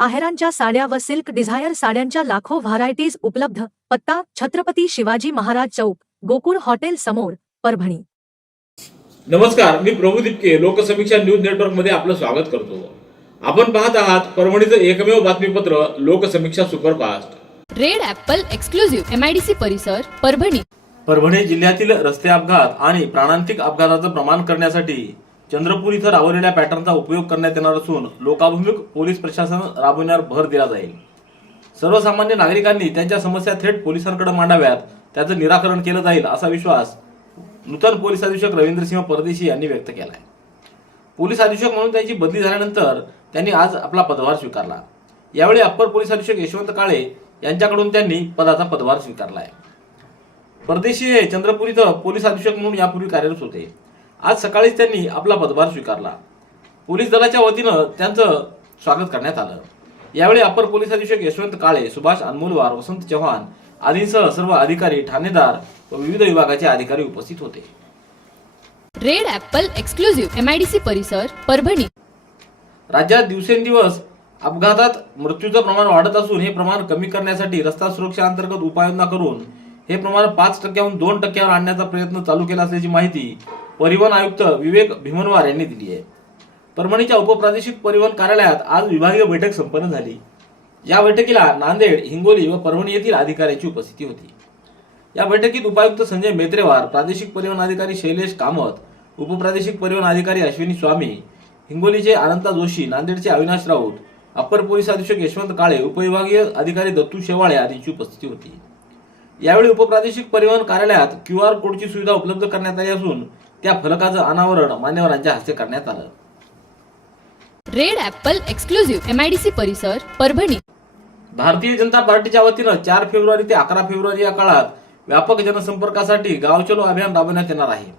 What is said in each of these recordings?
आहेरांच्या साड्या व silk Dzire साड्यांच्या लाखो व्हरायटीज उपलब्ध. पत्ता छत्रपती शिवाजी महाराज चौक गोकुळ हॉटेल समोर परभणी. नमस्कार मी प्रभू दिपके लोकसमीक्षा न्यूज नेटवर्कमध्ये आपलं स्वागत करतो. आपण पाहत आहात परभणीचं एकमेव बातमीपत्र Loksamiksha superfast. Red apple exclusive MIDC परिसर परभणी. परभणी जिल्ह्यातील रस्ते अपघात आणि प्राणांतिक अपघाताचं प्रमाण करण्यासाठी चंद्रपूर इथं राबवलेल्या पॅटर्नचा उपयोग करण्यात येणार असून लोकाभिमुख पोलीस प्रशासन राबवण्यावर भर दिला जाईल. सर्वसामान्य नागरिकांनी त्यांच्या समस्या थेट पोलिसांकडे मांडाव्यात त्याचं निराकरण केलं जाईल असा विश्वास नूतन पोलीस अधीक्षक रवींद्रसिंह परदेशी यांनी व्यक्त केला आहे पोलीस अधीक्षक म्हणून त्यांची बदली झाल्यानंतर त्यांनी आज आपला पदभार स्वीकारला. यावेळी अप्पर पोलीस अधीक्षक यशवंत काळे यांच्याकडून त्यांनी पदाचा पदभार स्वीकारला आहे परदेशी हे चंद्रपूर इथं पोलीस अधीक्षक म्हणून यापूर्वी कार्यरत होते. आज सकाळीच त्यांनी आपला पदभार स्वीकारला. पोलीस दलाच्या वतीनं त्यांचं स्वागत करण्यात आलं. यावेळी अप्पर पोलीस अधीक्षक यशवंत काळे सुभाष अनमोलवार वसंत चव्हाण आदींसह सर्व अधिकारी ठाणेदार व विविध विभागाचे अधिकारी उपस्थित होते. रेड ॲपल एक्सक्लुझिव्ह एमआयडीसी परिसर परभणी. राज्यात दिवसेंदिवस अपघातात मृत्यूचं प्रमाण वाढत असून हे प्रमाण कमी करण्यासाठी रस्ता सुरक्षा अंतर्गत उपाययोजना करून हे प्रमाण पाच टक्क्याहून दोन टक्क्यावर आणण्याचा प्रयत्न चालू केला असल्याची माहिती परिवहन आयुक्त विवेक भीमनवार यांनी दिली आहे. परभणीच्या उपप्रादेशिक परिवहन कार्यालयात आज विभागीय बैठक संपन्न झाली. या बैठकीला नांदेड हिंगोली व परभणी येथील अधिकाऱ्यांची उपस्थिती होती. या बैठकीत उपायुक्त संजय मेत्रेवार प्रादेशिक परिवहन अधिकारी शैलेश कामत उपप्रादेशिक परिवहन अधिकारी अश्विनी स्वामी हिंगोलीचे अनंता जोशी नांदेडचे अविनाश राऊत अप्पर पोलीस अधीक्षक यशवंत काळे उपविभागीय अधिकारी दत्तू शेवाळे आदींची उपस्थिती होती. यावेळी उपप्रादेशिक परिवहन कार्यालयात क्यू आर कोडची सुविधा उपलब्ध करण्यात आली असून त्या फलकाचं अनावरण मान्यवरांच्या हस्ते करण्यात आलं. रेड ॲपल एक्सक्लुझिव्ह एमआयडीसी परिसर परभणी. भारतीय जनता पार्टीच्या वतीनं चार फेब्रुवारी ते अकरा फेब्रुवारी या काळात व्यापक जनसंपर्कासाठी गाव चलो अभियान राबवण्यात येणार आहे.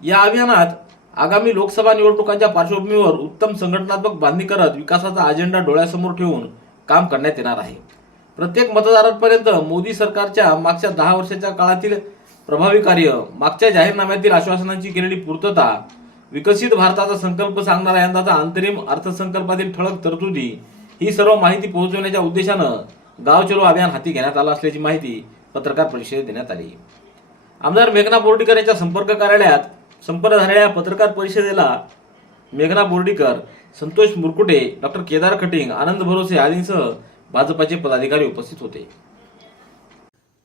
या अभियानात आगामी लोकसभा निवडणुकांच्या पार्श्वभूमीवर उत्तम संघटनात्मक बांधणी करत विकासाचा अजेंडा डोळ्यासमोर ठेवून काम करण्यात येणार आहे. प्रत्येक मतदारांपर्यंत मोदी सरकारच्या मागच्या दहा वर्षाच्या काळातील प्रभावी कार्य. मागच्या जाहीरनाम्यातील आश्वासनांची केलेली पूर्तता विकसित भारताचा संकल्प सांगणारा यंदाचा अंतरिम अर्थसंकल्पातील ठळक तरतुदी ही सर्व माहिती पोहोचवण्याच्या उद्देशानं गाव चलो अभियान हाती घेण्यात आलं असल्याची माहिती पत्रकार परिषदेत देण्यात आली. आमदार मेघना बोर्डीकर यांच्या संपर्क कार्यालयात संपन्न झालेल्या पत्रकार परिषदेला मेघना बोर्डीकर संतोष मुरकुटे डॉक्टर केदार खटिंग आनंद भरोसे आदींसह भाजपाचे पदाधिकारी उपस्थित होते.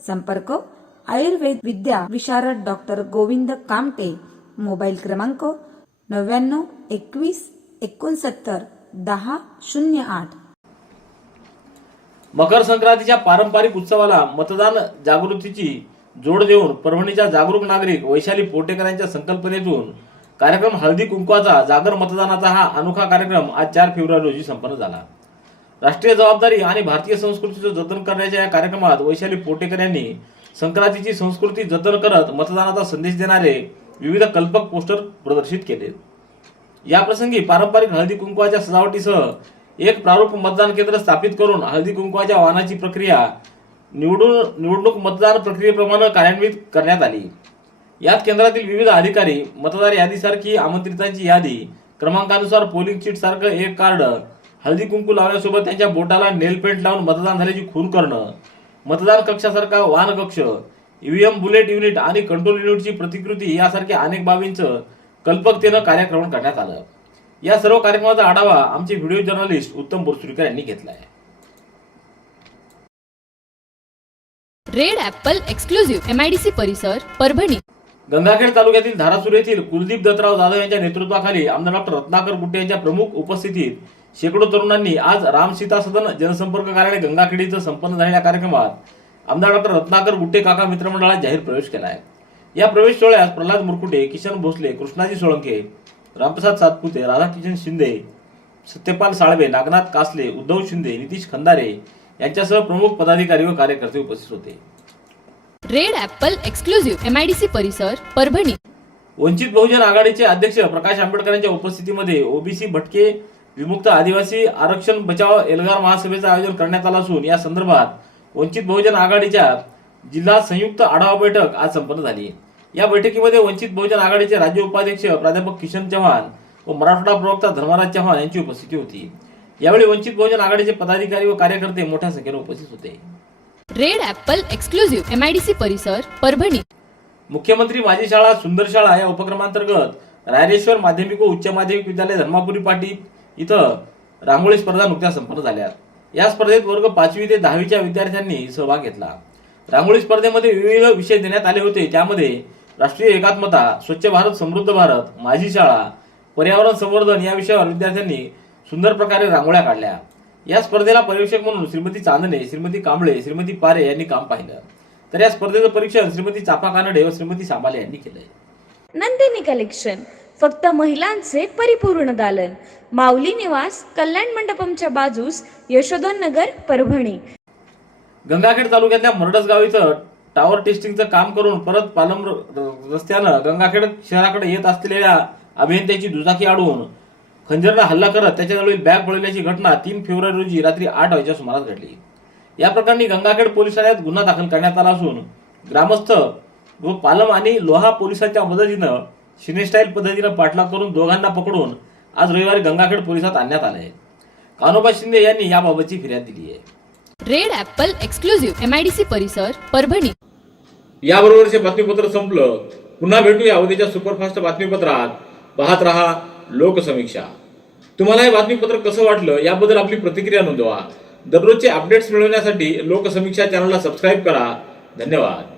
संपर्क आयुर्वेद विद्या विशारद डॉक्टर गोविंद कामटे. मोबाईल क्रमांक नव्याण्णव एकवीस एकोणसत्तर दहा शून्य आठ. मकर संक्रांतीच्या पारंपरिक उत्सवाला मतदान जागृतीची जोड देऊन परभणीच्या जागरूक नागरिक वैशाली पोटेकर यांच्या संकल्पनेतून कार्यक्रम हळदी कुंकवाचा जागर मतदानाचा हा अनोखा कार्यक्रम आज चार फेब्रुवारी रोजी संपन्न झाला. राष्ट्रीय जबाबदारी आणि भारतीय संस्कृतीचं जतन करण्याच्या या कार्यक्रमात वैशाली पोटेकर यांनी संक्रांतीची संस्कृती जतन करत मतदानाचा संदेश देणारे विविध कल्पक पोस्टर प्रदर्शित केले. या प्रसंगी पारंपरिक हळदी कुंकवाच्या सजावटीसह एक प्रारूप मतदान केंद्र स्थापित करून हळदी कुंकवाच्या वाहनाची प्रक्रिया निवडून निवडणूक मतदान प्रक्रियेप्रमाणे कार्यान्वित करण्यात आली. यात केंद्रातील विविध अधिकारी मतदार यादीसारखी आमंत्रितांची यादी क्रमांकानुसार पोलिंग सारखं एक कार्ड हळदी कुंकू लावण्यासोबत त्यांच्या बोटाला नेल पेंट लावून मतदान झाल्याची खून करणं मतदान कक्षासारखा वाहन कक्ष ईव्हीएम बुलेट युनिट आणि कंट्रोल युनिटची प्रतिकृती यासारख्या अनेक बाबींचं कल्पकतेनं कार्यक्रमण करण्यात आलं. या सर्व कार्यक्रमाचा आढावा आमचे व्हिडिओ जर्नलिस्ट उत्तम बोरसुरीकर यांनी घेतला आहे red apple exclusive M I D C परिसर परभणी. गंगाखेड तालुक्यातील धारासूर येथील कुलदीप दत्तराव जाधव यांच्या नेतृत्वाखाली आमदार डॉक्टर रत्नाकर गुट्टे यांच्या प्रमुख उपस्थितीत शेकडो तरुणांनी आज राम सीता सदन जनसंपर्क कार्यालय गंगाखेड इथं संपन्न झालेल्या कार्यक्रमात आमदार डॉक्टर रत्नाकर गुट्टे काका मित्रमंडळात जाहीर प्रवेश केला आहे या प्रवेश सोहळ्यास प्रल्हाद मुरकुटे किशन भोसले कृष्णाजी सोळंके रामप्रसाद सातपुते राधाकिशन शिंदे सत्यपाल साळवे नागनाथ कासले उद्धव शिंदे नितीश खंदारे यांच्यासह प्रमुख पदाधिकारी व कार्यकर्ते उपस्थित होते. Red apple exclusive M I D C परिसर परभणी. वंचित बहुजन आघाडीचे अध्यक्ष प्रकाश आंबेडकर यांच्या उपस्थितीमध्ये ओबीसी भटके विमुक्त आदिवासी आरक्षण बचाव एल्गार महासभेचं आयोजन करण्यात आलं असून या संदर्भात वंचित बहुजन आघाडीच्या जिल्हा संयुक्त आढावा बैठक आज संपन्न झाली. या बैठकीमध्ये वंचित बहुजन आघाडीचे राज्य उपाध्यक्ष प्राध्यापक किशन चव्हाण व मराठवाडा प्रवक्ता धर्मराज चव्हाण यांची उपस्थिती होती. यावेळी वंचित बहुजन आघाडीचे पदाधिकारी व कार्यकर्ते मोठ्या संख्येने उपस्थित होते. Red apple exclusive M I D C परिसर परभणी. मुख्यमंत्री माझी शाळा सुंदर शाळा या उपक्रमांतर्गत रायरेश्वर माध्यमिक व उच्च माध्यमिक विद्यालय धर्मापुरी पाटी इथं रांगोळी स्पर्धा नुकत्या संपन्न झाल्या. या स्पर्धेत वर्ग पाचवी ते दहावीच्या विद्यार्थ्यांनी सहभाग घेतला. रांगोळी स्पर्धेमध्ये विविध विषय देण्यात आले होते. त्यामध्ये राष्ट्रीय एकात्मता स्वच्छ भारत समृद्ध भारत माझी शाळा पर्यावरण संवर्धन या विषयावर विद्यार्थ्यांनी सुंदर प्रकारे रांगोळ्या काढल्या. या स्पर्धेला परीक्षक म्हणून श्रीमती चांदणे श्रीमती कांबळे श्रीमती पारे यांनी काम पाहिलं. तर या स्पर्धेचं परीक्षण श्रीमती चापा कानडे व श्रीमती सांबाले यांनी केलंय. नंदिनी कलेक्शन. फक्त महिलांचे परिपूर्ण दालन. माऊली निवास कल्याण मंडपमच्या बाजूस यशोधन नगर परभणी. गंगाखेड तालुक्यातल्या मरडसगाव इथं टावर टेस्टिंगचं काम करून परत पालम रस्त्यानं गंगाखेड शहराकडे येत असलेल्या अभियंत्याची दुचाकी अडवून खंजरला हल्ला करत त्याच्याजवळील बॅग पळवल्याची घटना तीन फेब्रुवारी रोजी रात्री आठ वाजेच्या सुमारास घडली. या प्रकरणी गंगाखेड पोलीस ठाण्यात गुन्हा दाखल करण्यात आला असून ग्रामस्थ व पालम आणि लोहा पोलिसांच्या मदतीनं शिनेस्टाईल पद्धतीनं पाठलाग करून दोघांना पकडून आज रविवारी गंगाखेड पोलिसात आणण्यात आले आहे. कान्होबा शिंदे यांनी याबाबतची फिर्याद दिली आहे. Red apple exclusive M I D C परिसर परभणी. याबरोबरचे बातमीपत्र संपलं. पुन्हा भेटूया उद्याच्या सुपरफास्ट बातमीपत्रात. पाहत रहा लोकसमीक्षा. तुम्हाला हे बातमीपत्र कसं वाटलं याबद्दल आपली प्रतिक्रिया नोंदवा. दररोजचे अपडेट्स मिळवण्यासाठी लोकसमीक्षा चॅनलला सबस्क्राईब करा. धन्यवाद.